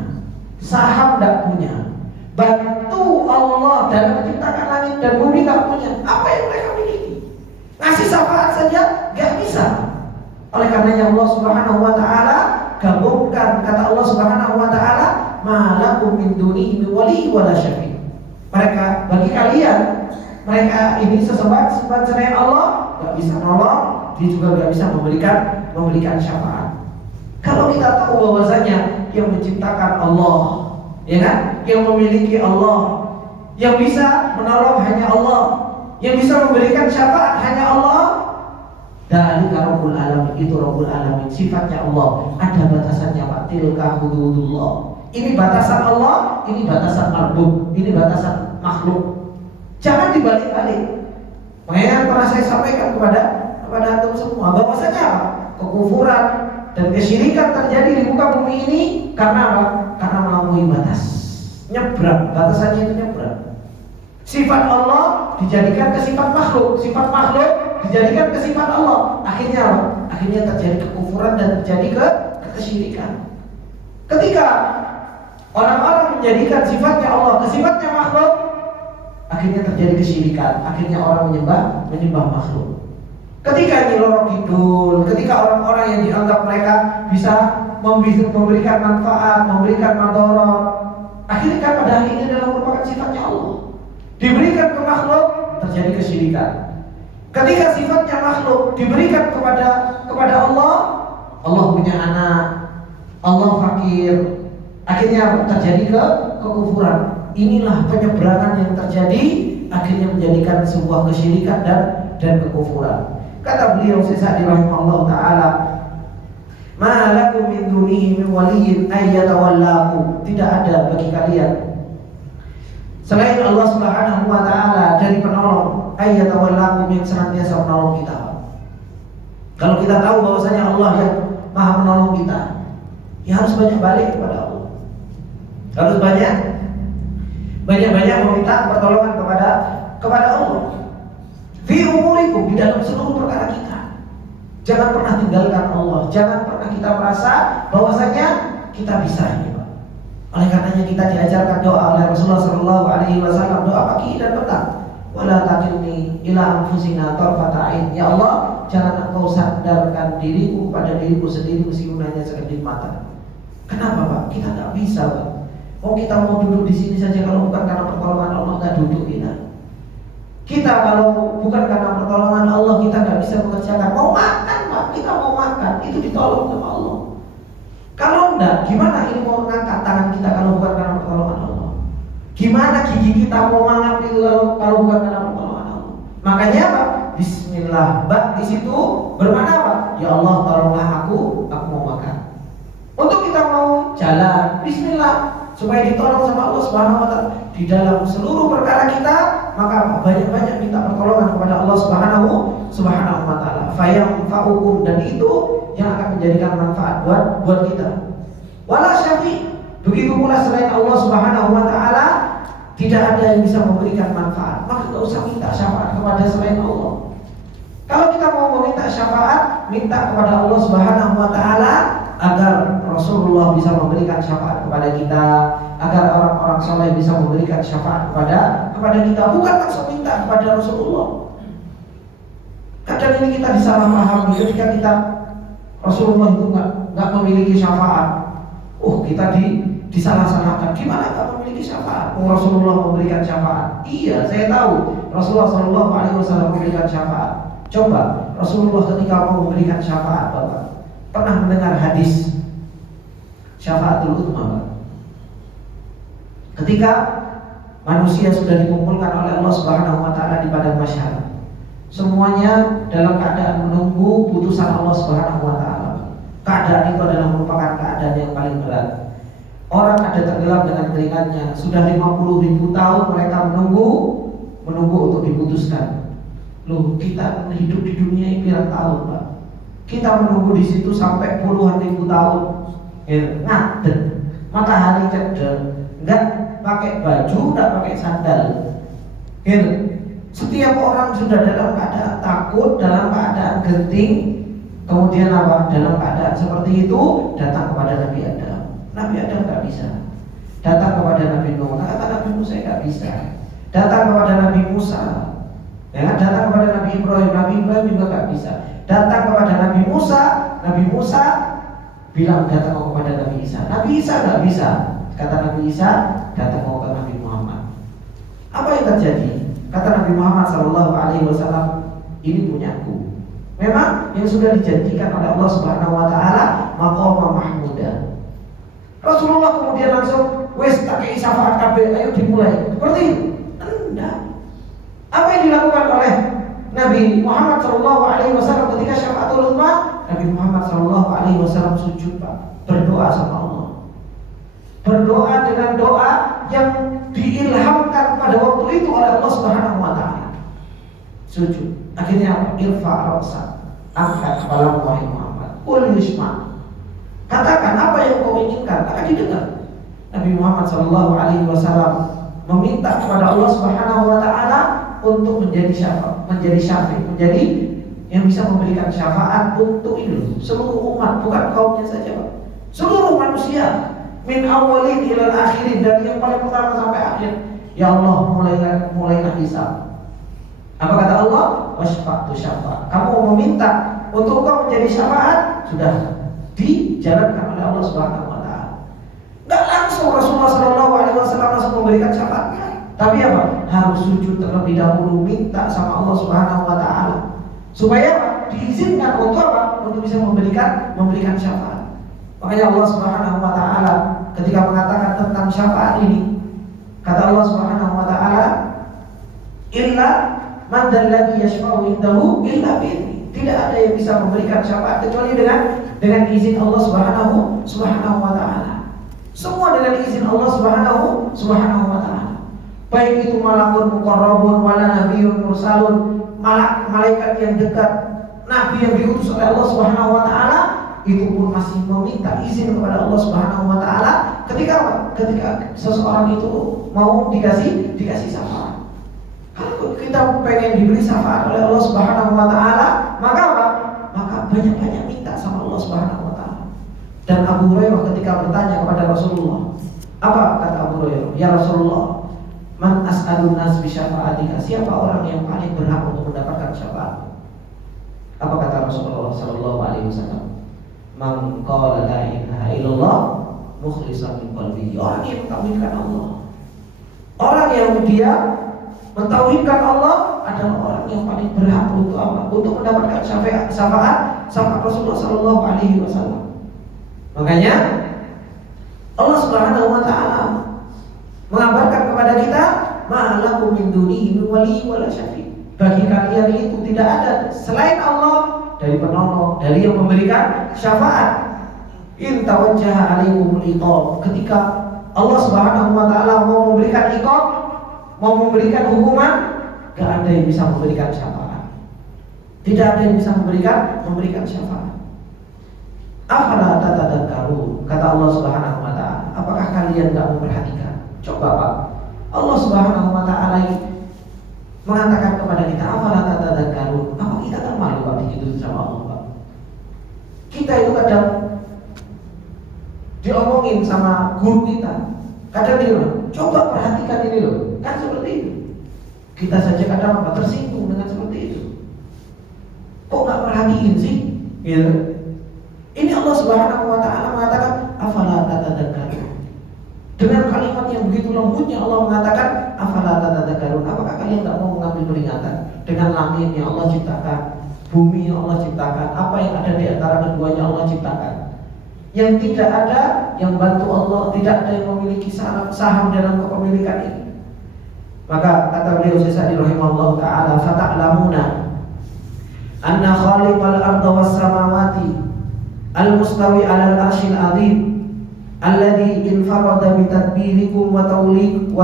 saham enggak punya, bantu Allah dalam menciptakan langit dan bumi enggak punya. Apa yang mereka miliki? Ngasih syafaat saja enggak bisa. Oleh karenanya Allah Subhanahu wa taala gabungkan, kata Allah Subhanahu wa taala, ma lakum min dunihi min wali wala syafi'. Mereka, bagi kalian, mereka ini sesembahan selain Allah, enggak bisa nolong, dia juga enggak bisa memberikan syafaat. Kalau kita tahu bahwasanya yang menciptakan Allah, ya kan? Yang memiliki Allah, yang bisa menolong hanya Allah, yang bisa memberikan syafaat hanya Allah. Dzalika Rabbul Alamin, itu Rabbul Alamin, sifatnya Allah. Ada batasannya, Pak. Tilka hududullah. Ini batasan Allah, ini batasan makhluk, ini batasan makhluk. Jangan dibalik-balik. Makanya pernah saya sampaikan kepada antum semua bahwasanya apa? Kekufuran dan kesyirikan terjadi di muka bumi ini karena apa? Karena melampaui batas. Nyebrang, batasannya itu nyebrang. Sifat Allah dijadikan ke sifat makhluk, sifat makhluk dijadikan ke sifat Allah. Akhirnya apa? Akhirnya terjadi kekufuran dan terjadi kesyirikan. Ketika orang-orang menjadikan sifatnya Allah ke sifatnya makhluk, akhirnya terjadi kesyirikan. Akhirnya orang menyembah makhluk. Ketika nyilorok kidul, ketika orang-orang yang dianggap mereka bisa memberikan manfaat, memberikan madarat, akhirnya kan pada akhirnya adalah merupakan sifatnya Allah. Diberikan ke makhluk, terjadi kesyirikan. Ketika sifatnya makhluk diberikan kepada Allah, Allah punya anak, Allah fakir, akhirnya terjadi kekufuran. Inilah penyeberangan yang terjadi, akhirnya menjadikan sebuah kesyirikan dan kekufuran. Kata beliau Sa'di rahimahullah taala, ma lakum min dunihi min waliyyin ay yatawallakum. Tidak ada bagi kalian selain Allah Subhanahu wa taala dari penolong, ay yatawallakum, yang senantiasa menolong kita. Kalau kita tahu bahwasanya Allah yang Maha menolong kita, ya harus banyak balik kepada Allah. Harus banyak meminta pertolongan kepada Allah. Fi umurikum, di dalam seluruh perkara kita. Jangan pernah tinggalkan Allah. Jangan pernah kita merasa bahwasanya kita bisa ini, Pak. Oleh karenanya kita diajarkan doa oleh Rasulullah sallallahu alaihi wasallam, doa pagi dan petang. Wala takilni ila anfusina tarfata ain. Ya Allah, jangan Engkau sandarkan diriku pada diriku sendiri meskipun hanya sekedip mata. Kenapa, Pak? Kita tak bisa, Pak. Kita mau duduk di sini saja, kalau bukan karena pertolongan Allah nggak duduk kita. Kita kalau bukan karena pertolongan Allah, kita nggak bisa mengerjakan. Mau makan, Pak, kita mau makan, itu ditolong sama Allah. Kalau enggak, gimana ini mau ngangkat tangan kita kalau bukan karena pertolongan Allah? Gimana gigi kita mau mangap itu kalau bukan karena pertolongan Allah? Makanya apa? Bismillah. Mbak di situ bermakna apa? Ya Allah, tolonglah aku mau makan. Untuk kita mau jalan, Bismillah, supaya ditolong sama Allah Subhanahu wa taala di dalam seluruh perkara kita, maka banyak-banyak minta pertolongan kepada Allah Subhanahu wa taala. Fa'ukum, dan itu yang akan menjadikan manfaat buat kita. Wala syafi, begitu pula selain Allah Subhanahu wa taala tidak ada yang bisa memberikan manfaat. Maka tidak usah minta syafaat kepada selain Allah. Kalau kita mau meminta syafaat, minta kepada Allah Subhanahu wa taala agar Rasulullah bisa memberikan syafaat kepada kita, agar orang-orang saleh bisa memberikan syafaat kepada kita, bukan langsung minta kepada Rasulullah. Kadang ini kita disalahpahami ketika kita Rasulullah itu nggak memiliki syafaat. Kita disalah-salahkan. Gimana nggak memiliki syafaat? Rasulullah memberikan syafaat. Iya, saya tahu Rasulullah Shallallahu Alaihi Wasallam memberikan syafaat. Coba Rasulullah ketika mau memberikan syafaat, Bapak pernah mendengar hadis syafaatul utsma? Ketika manusia sudah dikumpulkan oleh Allah Subhanahu wa taala di padang mahsyar, semuanya dalam keadaan menunggu putusan Allah Subhanahu wa taala. Keadaan itu adalah merupakan keadaan yang paling berat. Orang ada tenggelam dengan keringatnya. Sudah 50.000 tahun mereka menunggu untuk diputuskan. Loh, kita hidup di dunia ini berapa tahun, Pak? Kita menunggu di situ sampai puluhan ribu tahun. Ngadeg, matahari cedek, enggak pakai baju, enggak pakai sandal. Setiap orang sudah dalam keadaan takut, dalam keadaan genting, kemudian apa? Dalam keadaan seperti itu datang kepada Nabi Adam. Nabi Adam nggak bisa. Datang kepada Nabi Nuh, kata Nabi Musa nggak bisa. Datang kepada Nabi Musa, datang kepada Nabi Ibrahim juga nggak bisa. Datang kepada Nabi Musa bilang datang kepada Nabi Isa. Nabi Isa nggak bisa. Kata Nabi Isa, datang ke Nabi Muhammad. Apa yang terjadi? Kata Nabi Muhammad SAW, ini punyaku. Memang yang sudah dijanjikan oleh Allah Subhanahu wa taala maqama mahmuda. Rasulullah kemudian langsung wes tak kei syafaat kabeh, ayo dimulai. Seperti itu. Enggak. Apa yang dilakukan oleh Nabi Muhammad SAW ketika syafaatul utsma? Nabi Muhammad SAW sujud, Pak, berdoa sama Allah. Berdoa dengan doa yang diilhamkan pada waktu itu oleh Allah Subhanahu wa taala. Sujud. Akhirnya apa? Irfa' ra'sak, angkat kepala wahai Muhammad. Qul yusma'. Katakan apa yang kau inginkan, akan didengar. Nabi Muhammad SAW meminta kepada Allah Subhanahu wa taala untuk menjadi syafi', menjadi yang bisa memberikan syafaat untuk ini seluruh umat, bukan kaumnya saja, Pak. Seluruh manusia, min awalin ilal akhirin, dari yang paling pertama sampai akhir. Ya Allah, mulailah hisab. Apa kata Allah? Wasfa'tu syafa'. Kamu mau meminta untuk kau menjadi syafaat, sudah dijalankan oleh Allah Subhanahu wa taala. Enggak langsung Rasulullah sallallahu alaihi wasallam langsung memberikan syafaat. Tapi apa? Harus sujud terlebih dahulu, minta sama Allah Subhanahu wa taala. Supaya apa? Diizinkan untuk apa? Untuk bisa memberikan syafaat. Makanya Allah Subhanahu wa taala ketika mengatakan tentang syafaat ini, kata Allah Subhanahu wa taala, illa man dzalladzi yashfa'u indahu illa bi'idznih. Tidak ada yang bisa memberikan syafaat kecuali dengan izin Allah Subhanahu wa taala. Semua dengan izin Allah Subhanahu wa taala. Baik itu malakun muqarrabun wala nabiyyun mursalun, malaikat yang dekat, nabi yang diutus oleh Allah Subhanahu wa taala, itu pun masih meminta izin kepada Allah Subhanahu wa taala ketika seseorang itu mau dikasih syafaat. Kalau kita pengen diberi syafaat oleh Allah Subhanahu wa taala, maka apa? Maka banyak-banyak minta sama Allah Subhanahu wa taala. Dan Abu Hurairah ketika bertanya kepada Rasulullah, apa kata Abu Hurairah? Ya Rasulullah, man as'alun nas bi syafa'atika? Siapa orang yang paling berhak untuk mendapatkan syafaat? Apa kata Rasulullah sallallahu alaihi wasallam? Man qala la ilaha illallah mukhlishan min qalbihi. Orang yang mentauhidkan Allah. Orang yang dia mentauhidkan Allah adalah orang yang paling berhak untuk apa? Untuk mendapatkan syafaat Rasulullah Sallallahu Alaihi Wasallam. Makanya Allah Subhanahu Wa Taala mengabarkan kepada kita, ma'alakum min dunihi min wali wala syafi'. Bagi kalian itu tidak ada selain Allah dari penolong, dari yang memberikan syafaat. In tawajjaha alaikumul iqab, ketika Allah Subhanahu Wa Taala mau memberikan iqab, mau memberikan hukuman, gak ada yang bisa memberikan syafaat. Tidak ada yang bisa memberikan syafaat. Afala tatadzakkarun, kata Allah Subhanahu Wa Taala. Apakah kalian gak memperhatikan? Coba Pak, Allah Subhanahu Wa Taala mengatakan kepada kita, afala tatadzakkarun. Apa kita kan malu Pak begitu sama Allah Pak? Kita itu kadang diomongin sama guru kita, kadang dia bilang, coba perhatikan ini loh, kan seperti itu. Kita saja kadang tersinggung dengan seperti itu. Kok nggak perhatiin sih? Gitu. Ini Allah Subhanahu Wa Taala mengatakan, afala tatadzakkarun. Dengan kalimat yang begitu lembutnya Allah mengatakan, afala tatadzakkarun. Apakah kalian nggak mau mengambil peringatan dengan langit yang Allah ciptakan, bumi yang Allah ciptakan, apa yang ada di antara keduanya Allah ciptakan? Yang tidak ada yang bantu Allah, tidak ada yang memiliki saham dalam kepemilikan ini. Maka kata beliau Sa'di rahimahullah ta'ala, fata'lamuna anna khaliqal arda was samawati al-mustawi 'alal 'arsyil 'azim alladhi infarada bi tadbirikum wa tawlikum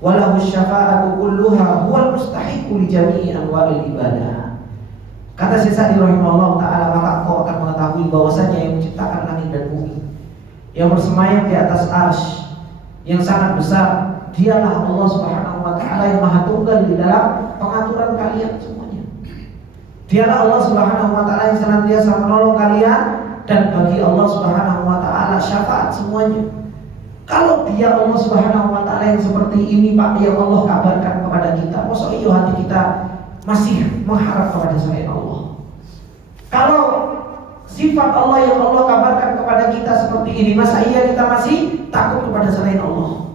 wa lahu syafa'atu kulluha huwal mustahiqu li jami'i anwa'il ibadah. Kata Sa'di rahimahullah ta'ala, maka kau akan mengetahui bahwasanya yang menciptakan langit dan bumi, yang bersemayam di atas arsy yang sangat besar, dialah Allah Subhanahu Wa Taala yang maha tunggal di dalam pengaturan kalian semuanya. Dialah Allah Subhanahu Wa Taala yang senantiasa menolong kalian, dan bagi Allah Subhanahu Wa Taala syafaat semuanya. Kalau dia Allah Subhanahu Wa Taala yang seperti ini Pak, yang Allah kabarkan kepada kita, masa iya hati kita masih mengharap kepada selain Allah? Kalau sifat Allah yang Allah kabarkan kepada kita seperti ini, masa iya kita masih takut kepada selain Allah?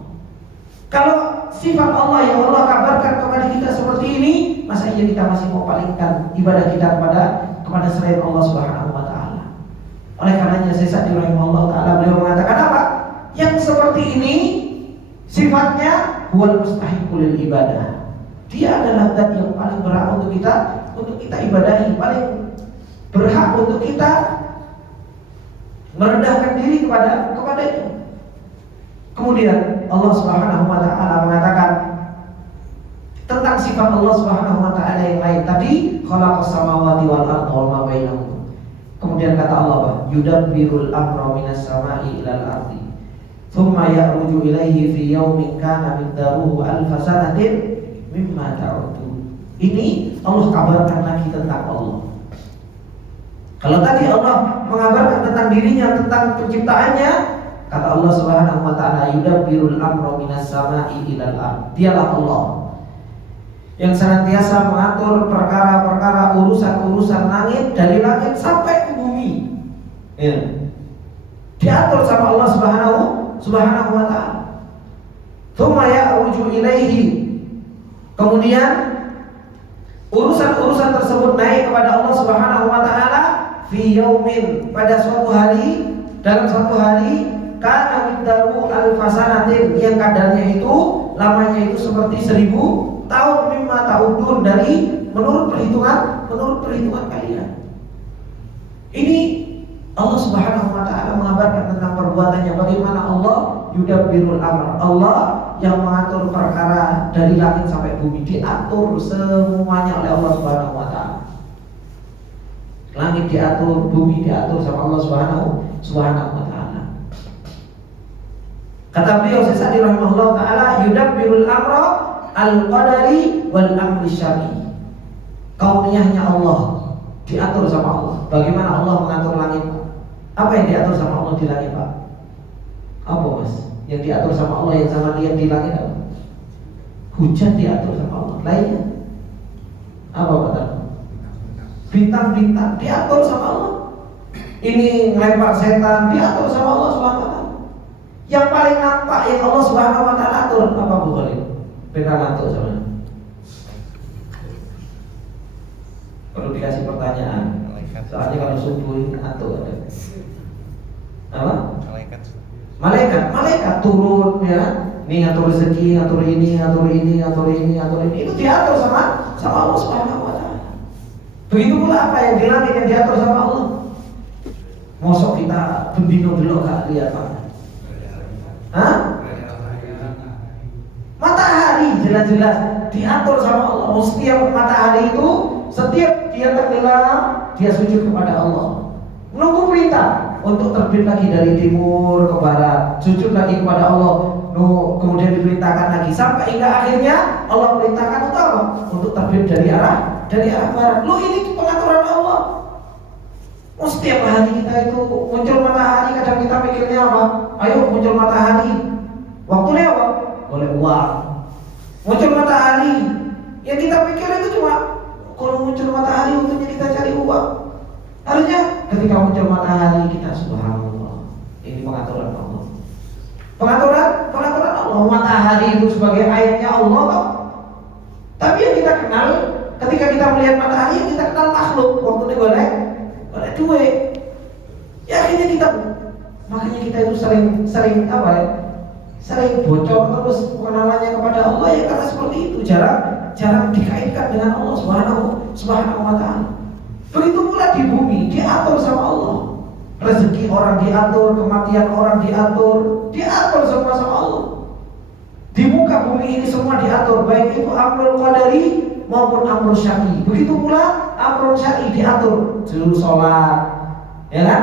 Kalau sifat Allah yang Allah kabarkan kepada kita seperti ini, masa iya kita masih mau palingkan ibadah kita kepada selain Allah Subhanahu Wa Taala? Oleh karenanya Sa'di rahimahullah ta'ala beliau mengatakan apa? Yang seperti ini sifatnya huwal mustahiqul ibadah. Dia adalah zat yang paling berhak untuk kita ibadahi, paling berhak untuk kita merendahkan diri kepadanya. Kemudian Allah Subhanahu Wa Taala mengatakan tentang sifat Allah Subhanahu Wa Taala yang lain tadi, khalaqas samawati wal arda wa ma bainahum. Kemudian kata Allah, yudabbirul amra minas sama'i ilal ardi thumma ya'ruju ilaihi fi yaumin kana miqdaruhu alf sanatin mimma ta'udun. Ini Allah kabarkan lagi tentang Allah. Kalau tadi Allah mengabarkan tentang dirinya, tentang penciptaannya, kata Allah Subhanahu Wa Taala, yudabbirul amra minas sama'i ilal ard. Dialah Allah yang senantiasa mengatur perkara-perkara, urusan-urusan langit, dari langit sampai ke bumi. Ya. Diatur sama Allah Subhanahu Wa Taala. Tsumma ya'ruju ilaihi. Kemudian urusan-urusan tersebut naik kepada Allah Subhanahu Wa Taala fi yaumin, pada suatu hari, dalam suatu hari, kana miqdaru alfasanatin, yang kadarnya itu, lamanya itu seperti 1000 tahun, mimma ta'udun, dari menurut perhitungan kalian. Ini Allah Subhanahu Wa Taala mengabarkan tentang perbuatannya, bagaimana Allah yudabbirul amr, Allah yang mengatur perkara dari langit sampai bumi, diatur semuanya oleh Allah Subhanahu Wa Taala. Langit diatur, bumi diatur sama Allah Subhanahu Wa Taala. Kata beliau Sa'di rahimahullah ta'ala, yudabbirul amra al-qadari wal amri syar'i. Kauniyahnya Allah diatur sama Allah. Bagaimana Allah mengatur langit? Apa yang diatur sama Allah di langit, Pak? Apa Mas? Yang diatur sama Allah yang sama lihat di langit apa? Hujan diatur sama Allah. Lainnya apa Pak? Bintang-bintang diatur sama Allah. Ini ngelempar setan diatur sama Allah Subhanahu Wa Taala. Yang paling nampak yang Allah Subhanahu Wa Taala atur apa Bu Khalid? Bintang atur sama. Perlu dikasih pertanyaan. Soalnya kalau subuh ini atur ada. Apa? Malaikat turun ya. Ini ngatur rezeki, ngatur ini. Itu diatur sama Allah Subhanahu wa taala. Begitu pula apa yang di langit yang diatur sama Allah. Mosok kita bendino dulu gak lihat apa? Hah? Matahari jelas-jelas diatur sama Allah. Setiap matahari itu setiap dia tenggelam, dia sujud kepada Allah. Menunggu perintah untuk terbit lagi dari timur ke barat, sujud lagi kepada Allah. Kemudian diperintahkan lagi sampai hingga akhirnya Allah perintahkan untuk apa? Untuk terbit dari arah barat. Ini pengaturan Allah. Setiap hari kita itu muncul matahari, kadang kita mikirnya apa? Ayo muncul matahari. Waktunya apa? Oleh uang. Muncul matahari, yang kita pikir itu cuma kalau muncul matahari waktunya kita cari uang. Harusnya ketika muncul matahari kita subhanallah. Ini pengaturan Allah. Pengaturan Allah. Matahari itu sebagai ayatnya Allah kok. Tapi yang kita kenal ketika kita melihat matahari, yang kita kenal makhluk. Waktunya golek duit. Ya akhirnya makanya kita itu sering apa ya? Sering bocor terus pengenalannya kepada Allah ya karena seperti itu jarang dikaitkan dengan Allah Subhanahu wa taala. Begitu pula di bumi diatur sama Allah. Rezeki orang diatur, kematian orang diatur semua sama Allah. Di muka bumi ini semua diatur, baik itu amrul qadari maupun amrul syar'i. Begitu pula amrul syar'i diatur, suruh sholat, ya kan?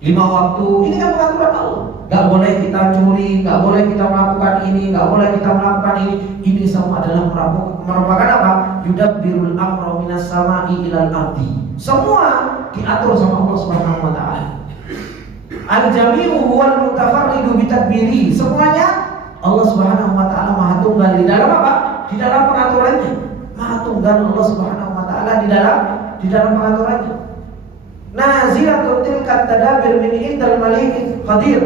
5 waktu, ini kan pengaturan Allah. Gak boleh kita curi, gak boleh kita melakukan ini, gak boleh kita melakukan ini. Ini semua adalah merupakan apa? Yudabbirul amra minas sama'i ilal ardi. Semua diatur sama Allah Subhanahu wa taala. Al-jami'u huwal mutafarridu bitadbiri. Semuanya Allah Subhanahu wa taala Maha Tunggal di dalam apa? Di dalam pengaturannya. Maha Tunggal Allah Subhanahu wa taala di dalam pengaturannya. Nazilatun tilkat tadabir min indal malikil qadir.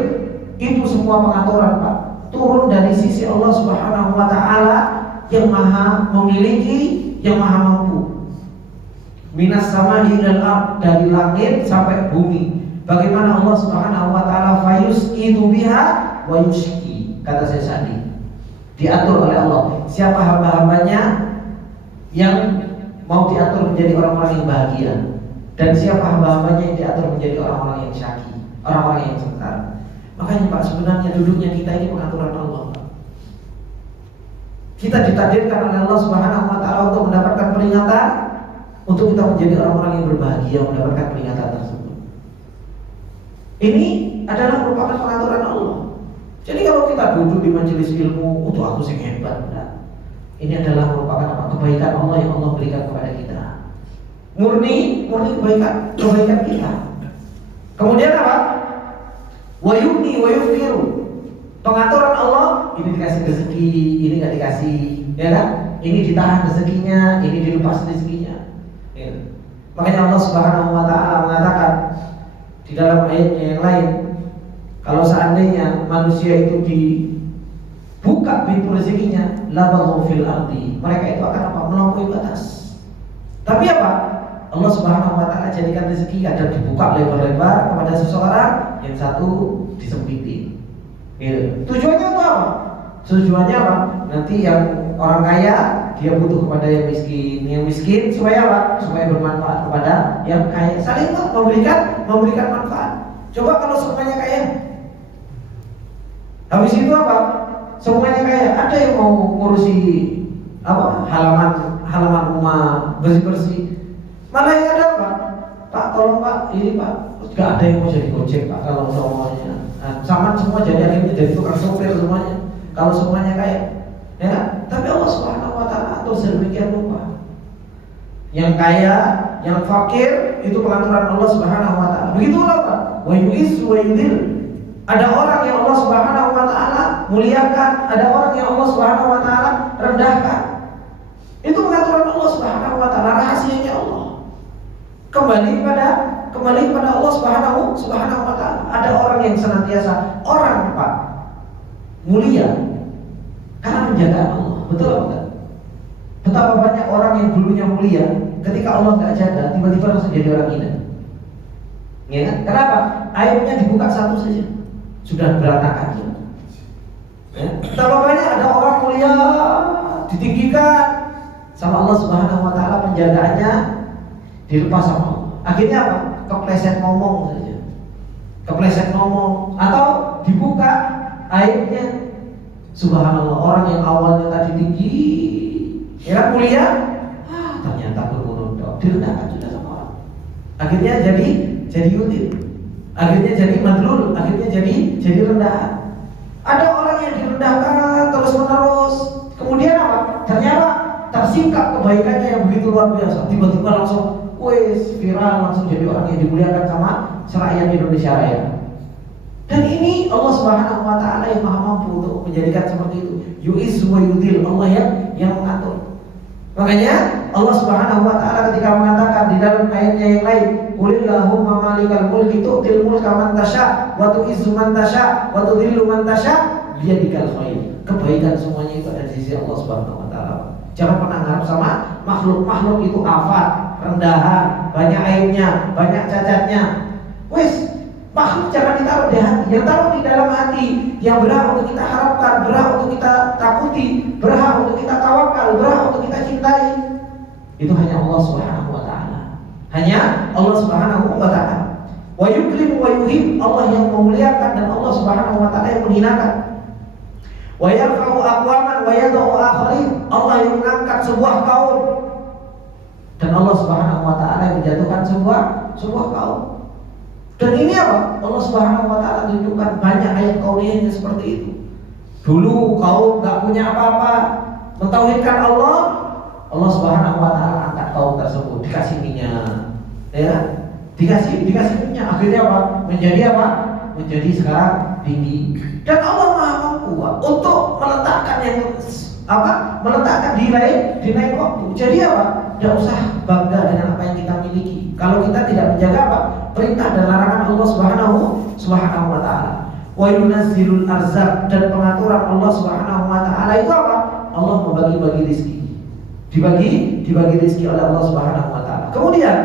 Itu semua pengaturan Pak, turun dari sisi Allah Subhanahu wa taala yang Maha memiliki, yang Maha mampu. Minas sama'i ilal ard, dari langit sampai bumi. Bagaimana Allah Subhanahu wa taala fayusqitu biha wa yushqi, kata saya tadi. Diatur oleh Allah. Siapa hamba-hambanya yang mau diatur menjadi orang-orang yang bahagia, dan siapa hamba-hambanya yang diatur menjadi orang-orang yang syaki, orang-orang yang sengsara. Makanya Pak, sebenarnya duduknya kita ini pengaturan Allah. Kita ditakdirkan oleh Allah Subhanahu wa taala untuk mendapatkan peringatan, untuk kita menjadi orang-orang yang berbahagia mendapatkan peringatan tersebut. Ini adalah merupakan pengaturan Allah. Jadi kalau kita duduk di majelis ilmu, untuk aku sing hebat, nah, ini adalah merupakan apa? Kebaikan Allah yang Allah berikan kepada kita. Murni kebaikan kita. Kemudian apa? Wa yumni wa yufiru. Pengaturan Allah, ini dikasih rezeki, ini nggak dikasih, ya kan? Ini ditahan rezekinya, ini dilepas rezekinya. Ya. Makanya Allah Subhanahu wa taala mengatakan di dalam ayatnya yang lain, kalau seandainya manusia itu dibuka pintu rezekinya, labaghu fil ardi, mereka itu akan apa? Melampaui batas. Tapi apa? Allah Subhanahu wa taala jadikan rezeki kadang dibuka lebar-lebar kepada seseorang, yang satu disempitin. Gitu. Tujuannya untuk apa? Tujuannya apa? Nanti yang orang kaya dia butuh kepada yang miskin supaya apa? Supaya bermanfaat kepada yang kaya. Saling memberikan manfaat. Coba kalau semuanya kaya, habis itu apa? Semuanya kaya, ada yang mau ngurusi apa? Halaman rumah, bersih-bersih. Malah yang ada apa? Pak, tolong Pak, ini Pak, gak ada yang mau jadi gojek Pak kalau semuanya. Nah, sama semua jadi akhirnya jadi tukang sopir semuanya. Kalau semuanya kaya, ya kan? Tapi Allah Subhanahu wa taala atur sedemikian rupa. Yang kaya, yang fakir, itu pengaturan Allah Subhanahu wa taala. Begitulah Pak. Wa yu'izzu wa yudhil. Ada orang yang Allah Subhanahu wa taala muliakan, ada orang yang Allah Subhanahu wa taala rendahkan. Itu pengaturan Allah Subhanahu wa taala, rahasianya Allah. Kembali kepada Allah Subhanahu wa taala. Ada orang yang senantiasa orang Pak mulia karena menjaga Allah. Betul enggak? Betapa banyak orang yang dulunya hidupnya mulia, ketika Allah nggak jaga, tiba-tiba langsung jadi orang hina. Ya kan? Kenapa? Aibnya dibuka satu saja, sudah berantakan. Ya. Betapa banyak ada orang mulia ditinggikan sama Allah Subhanahu Wa Taala, penjagaannya dilepas sama Allah. Akhirnya apa? Kepleset ngomong saja, kepleset ngomong, atau dibuka aibnya. Subhanallah, orang yang awalnya tadi tinggi, ya mulia, ternyata bermulut, direndahkan sudah sama orang. Akhirnya jadi yutil, akhirnya jadi madlul, akhirnya jadi rendahan. Ada orang yang direndahkan terus menerus, kemudian apa? Ternyata tersingkap kebaikannya yang begitu luar biasa, tiba-tiba langsung viral, langsung jadi orang yang dimuliakan sama rakyat Indonesia Raya. Dan ini Allah Subhanahu Wa Taala yang maha mampu untuk menjadikan seperti itu. Yu'izzu wa yudhil, Allah yang mengatur. Makanya Allah Subhanahu Wa Taala ketika mengatakan di dalam ayatnya yang lain, Qulillahumma malikal mulki tu'til mulka man tasha wa tu'izzu man tasha wa tudhillu man tasha biyadikal khair. Kebaikan semuanya itu ada di sisi Allah Subhanahu Wa Taala. Jangan pernah ngarep sama makhluk itu afat, rendahan, banyak aibnya, banyak cacatnya. Makhluk jangan ditaruh di hati, yang taruh di dalam hati, yang berhak untuk kita harapkan, berhak untuk kita takuti, berhak untuk kita tawakal, berhak untuk kita cintai. Itu hanya Allah Subhanahu Wa Taala. Hanya Allah Subhanahu Wa Taala. Wa yukrim wa yuhib, Allah yang memuliakan dan Allah Subhanahu Wa Taala yang menghinakan. Wa yarfa'u aqwaman wa yad'u akharin, Allah yang mengangkat sebuah kaum dan Allah Subhanahu Wa Taala yang menjatuhkan sebuah kaum. Dan ini apa? Allah Subhanahu Wa Taala tunjukkan banyak ayat kauniyahnya seperti itu. Dulu kaum gak punya apa-apa, mentauhidkan Allah, Allah Subhanahu Wa Taala angkat kaum tersebut, dikasih minyak, ya, dikasih minyak. Akhirnya apa? Menjadi apa? Menjadi sekarang tinggi. Dan Allah Maha mampu untuk meletakkan meletakkan di lain waktu. Jadi apa? Tidak usah bangga dengan apa yang kita miliki. Kalau kita tidak menjaga apa? Perintah dan larangan Allah Subhanahu Wa Taala. Wa yunazzilul arzaq, dan pengaturan Allah Subhanahu Wa Taala itu apa? Allah membagi-bagi rezeki. Dibagi rezeki oleh Allah Subhanahu Wa Taala. Kemudian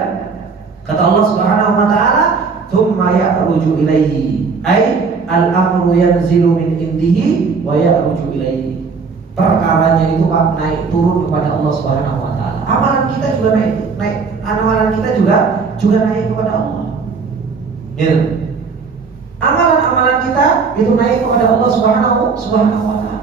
kata Allah Subhanahu Wa Taala, "Tsumma ya'ruju ilaihi." Ai al-amru yanzilu min indihi wa ya'ruju ilaihi. Perkaranya itu naik turun kepada Allah Subhanahu Wa Taala. Amalan kita juga naik. Amalan kita juga naik kepada Allah. Ya. Amalan kita itu naik kepada Allah Subhanahu Wa Taala.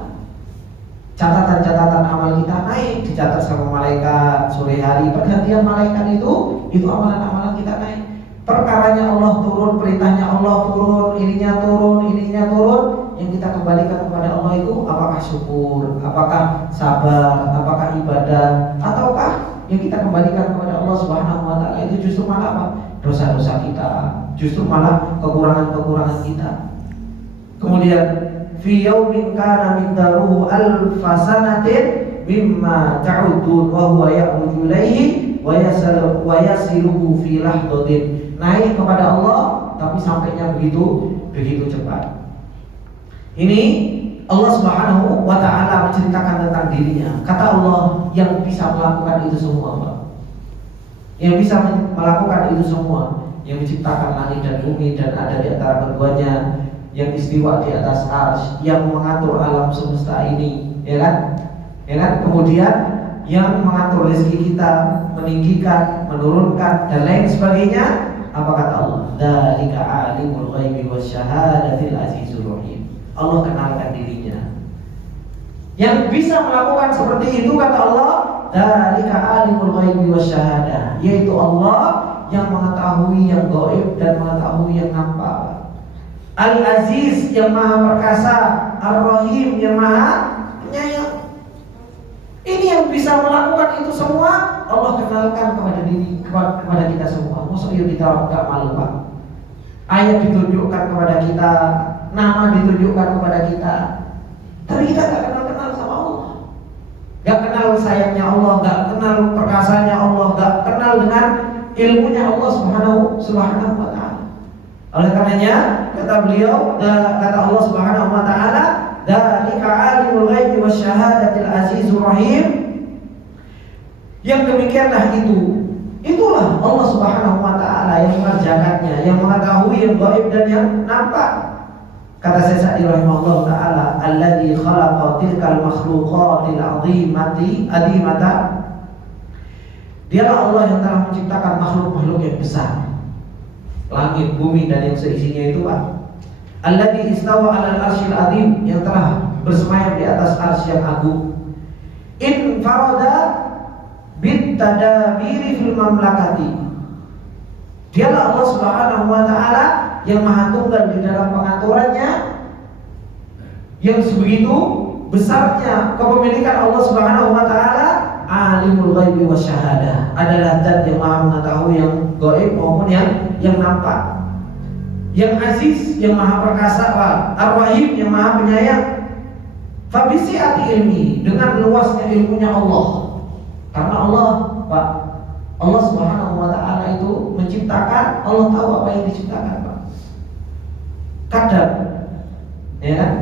Catatan amal kita naik, dicatat sama malaikat sore hari, pergantian malaikat itu amalan kita naik. Perkaranya Allah turun, perintahnya Allah turun, ininya turun, yang kita kembalikan kepada Allah itu apakah syukur, apakah sabar, apakah ibadah, ataukah yang kita kembalikan kepada Allah Subhanahu Wa Taala itu justru malah apa? Dosa-dosa kita, justru malah kekurangan-kekurangan kita. Kemudian fi yaumin kana miqdaruhu alfa sanatin mimma ta'udun wa huwa ya'ruju ilaihi wa yasiluhu fi lahdatin. Naik kepada Allah tapi sampainya begitu cepat. Ini Allah Subhanahu Wa Taala menceritakan tentang dirinya. Kata Allah yang bisa melakukan itu semua, Pak. Yang bisa melakukan itu semua, yang menciptakan langit dan bumi dan ada di antara keduanya, yang istiwa di atas arsy, yang mengatur alam semesta ini, ya kan? Kemudian yang mengatur rezeki kita, meninggikan, menurunkan dan lain sebagainya. Apa kata Allah? Dzalika alimul ghaibi wasyahadatil azizur rahim. Allah kenalkan dirinya. Yang bisa melakukan seperti itu kata Allah, dzalika alimul ghaibi wasyahadah, yaitu Allah yang mengetahui yang gaib dan mengetahui yang nampak. Al-Aziz yang maha perkasa, Ar-Rahim yang maha penyayang. Ini yang bisa melakukan itu semua Allah kenalkan kepada kita semua. Masa kita gak malu, Pak? Ayat ditunjukkan kepada kita, nama ditunjukkan kepada kita, tapi kita gak kenal sama Allah, gak kenal sayangnya Allah, gak kenal perkasanya Allah, gak kenal dengan ilmunya Allah Subhanahu Wa Taala. Oleh karenanya kata beliau, kata Allah Subhanahu Wa Taala, dzalika alimul ghaibi wasyahadatil azizur rahim. Yang demikianlah itulah Allah Subhanahu wa taala yang mengerjakannya, yang mengetahui yang gaib dan yang nampak. Kata Syekh Sa'di rahimahullah taala, alladzi khalaqa tilkal makhluqatil azimata. Dialah Allah yang telah menciptakan makhluk-makhluk yang besar, langit, bumi dan yang seisinya itu, Pak. Alladzi istawa 'alal arsyil azim, yang telah bersemayam di atas arsy yang agung. In farada bit tadabiri fil mamlakati. Dialah Allah Subhanahu wa taala yang maha tunggal di dalam pengaturannya, yang sebegitu besarnya kepemilikan Allah Subhanahu wa taala. Alimul ghaibi wasyahadah, adalah zat yang maha mengetahui yang gaib maupun yang nampak. Yang aziz, yang maha perkasa, ar-rahim, yang maha penyayang. Fabisiati ilmi, dengan luasnya ilmunya Allah. Karena Allah, Pak, Allah Subhanahu wa taala itu menciptakan, Allah tahu apa yang diciptakan, Pak. Kadang ya kan?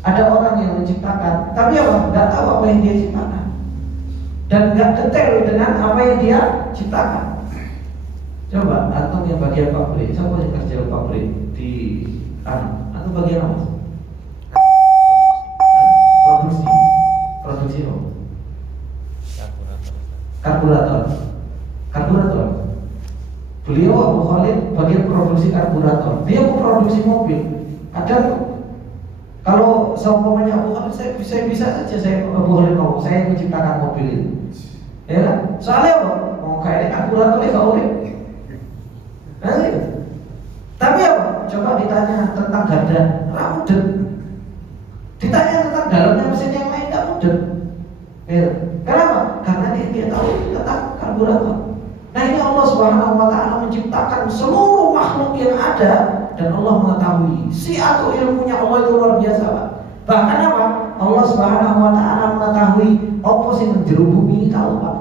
Ada orang yang menciptakan, tapi apa? Enggak tahu apa yang dia ciptakan. Dan enggak detail dengan apa yang dia ciptakan. Coba antum yang bagian pabrik, siapa yang kerja pabrik di antum bagian apa? Produksi apa? Karburator. Beliau Abu Khalid bagian produksi karburator. Dia mau produksi mobil. Kadang kalau seumpamanya Abu Khalid, saya bisa saja saya Abu Khalid mau saya menciptakan mobil ini. Ya kan? Soalnya apa? Mau kayak karburator itu oleh. Tapi apa? Coba ditanya tentang garda, mudah. Ditanya tentang dalamnya mesin yang lain enggak mudah. Ya. Kenapa? Karena dia tahu tentang karburator. Nah, ini Allah Subhanahu wa taala menciptakan seluruh makhluk yang ada dan Allah mengetahui. Siatu ilmunya Allah itu luar biasa, Pak. Bahkan apa? Allah Subhanahu wa taala mengetahui apa sih menjeru bumi, tahu, Pak.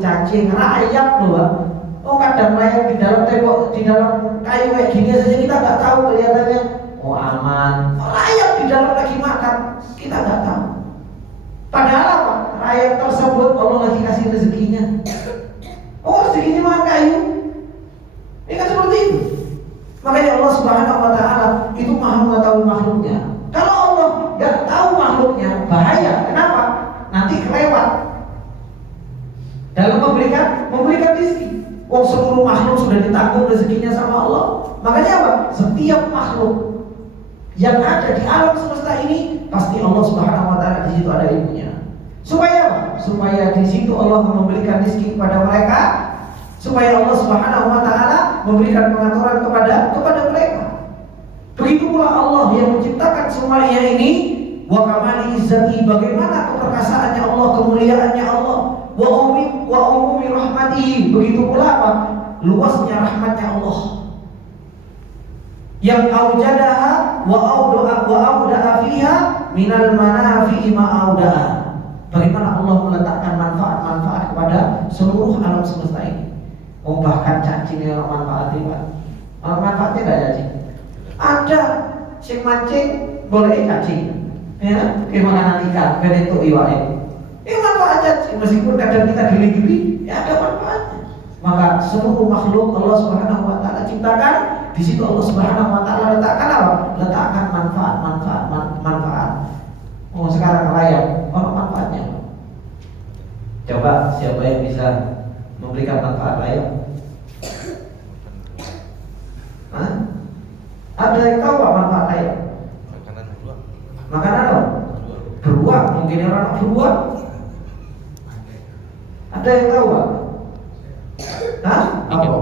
Cacing, rayap loh, Pak. Oh, kadang rayap di dalam tembok, di dalam kayu kayak gini saja kita enggak tahu kelihatannya. Oh, aman. Rayap di dalam lagi makan, kita enggak tahu. Padahal apa? Rayap tersebut Allah lagi kasih rezekinya. Oh, rezekinya makan kayu. Ini kan seperti itu. Makanya Allah Subhanahu wa taala itu maha mengetahui makhluknya. Kalau Allah nggak tahu makhluknya, bahaya. Kenapa? Nanti kelewat dalam memberikan rezeki. Oh, seluruh makhluk sudah ditanggung rezekinya sama Allah. Makanya apa? Setiap makhluk yang ada di alam semesta ini pasti Allah Subhanahu wa taala di situ ada ilmunya. Supaya apa? Supaya di situ Allah memberikan rezeki kepada mereka, supaya Allah Subhanahu wa taala memberikan pengaturan kepada mereka. Begitu pula Allah yang menciptakan semuanya ini, wa kamali izzati, bagaimana keperkasaannya Allah, kemuliaannya Allah, wa umumi rahmatihi, begitu pula apa? Luasnya rahmatnya Allah. Yang aujadaha wa audaha fiha minal manafi'i ma audaha. Bagaimana Allah meletakkan manfaat-manfaat kepada seluruh alam semesta ini. Oh, bahkan cacing yang manfaatnya, Pak. Manfaatnya enggak cacing? Ada sing mancing boleh cacing. Ya, kayak makanan ikan, ben itu iwake. Ini manfaat cacing, meskipun kadang kita gili-gili, ya ada manfaatnya. Maka seluruh makhluk Allah Subhanahu wa taala ciptakan, di situ Allah Subhanahu wa taala letakkan apa? Letakkan manfaat. Oh, sekarang rayap, apa manfaatnya? Coba siapa yang bisa memberikan manfaat rayap? Hah? Ada yang tahu apa manfaat rayap? Makanan apa? Beruang, mungkin orang beruang. Ada yang tahu Pak? Hah? Apa?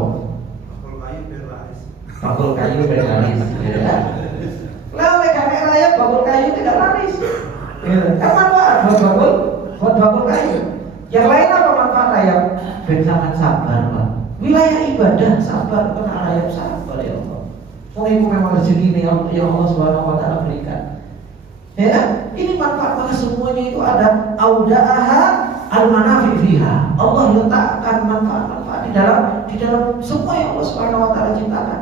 Bakul kayu berlaris. Kalau mereka rayap bakul kayu tidak laris. Kan manfaat buat bakul kayu. Yang lain apa manfaat rayap? Ben sangat sabar, Pak. Wilayah ibadah sabar, karena rayap sabar ya Allah. Itu memang rezeki ini yang Allah Subhanahu wa taala berikan. Ya, ini manfaat, maka semuanya itu ada auda'aha al-manafi fiha. Allah letakkan manfaat-manfaat di dalam semua yang Allah Subhanahu wa taala ciptakan.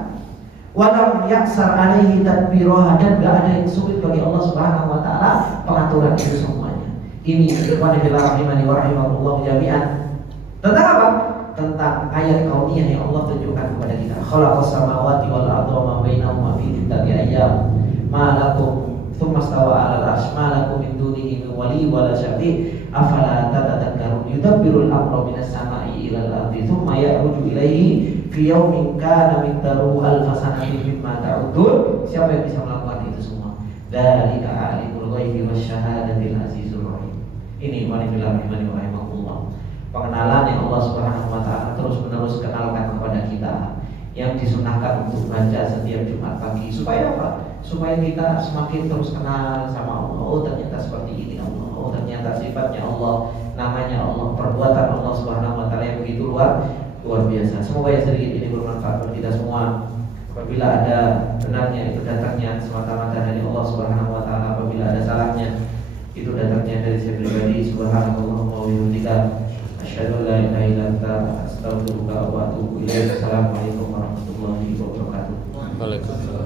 Walam yaksar alaihi tadbiraha, dan enggak ada yang sulit bagi Allah Subhanahu wa taala pengaturan itu semuanya. Ini ikhwan fillah rahimani wa rahimakumullah jami'an. Tentang apa? Tentang ayat kauniyah yang Allah tunjukkan kepada kita. Khalaqas samawati wal arda wa ma bainahuma fi sittati ayyam. Ma lakum tsumma stawa 'alal 'arsy ma lakum min dunihi min wali wala syafi' afala tatadhakkarun. Yudabbirul amra minas sama'i ilal ardi tsumma ya'ruju ilaihi fi yaumin kana miqdaruhu alfa sanatin mimma ta'udun. Siapa yang bisa melakukan itu semua? Dzalika 'alimul ghaibi wasyahadatil azizur rahim. Ini manifillah imani wa rahimahullah. Pengenalan yang Allah Subhanahu wa taala terus-menerus kenalkan kepada kita, yang disunahkan untuk baca setiap Jumat pagi. Supaya apa? Supaya kita semakin terus kenal sama Allah. Oh, ternyata seperti ini Allah. Oh, ternyata sifatnya Allah, namanya Allah, perbuatan Allah Subhanahu wa taala yang begitu luar biasa. Semoga yang sedikit ini bermanfaat bagi kita semua. Apabila ada benarnya, itu datangnya semata-mata dari Allah Subhanahu wa taala. Apabila ada salahnya, itu datangnya dari saya pribadi. Subhanallah wa bihamdika, asyhadu an la ilaha illa anta, astaghfiruka wa atubu ilaik. Assalamualaikum warahmatullahi wabarakatuh. Waalaikumsalam.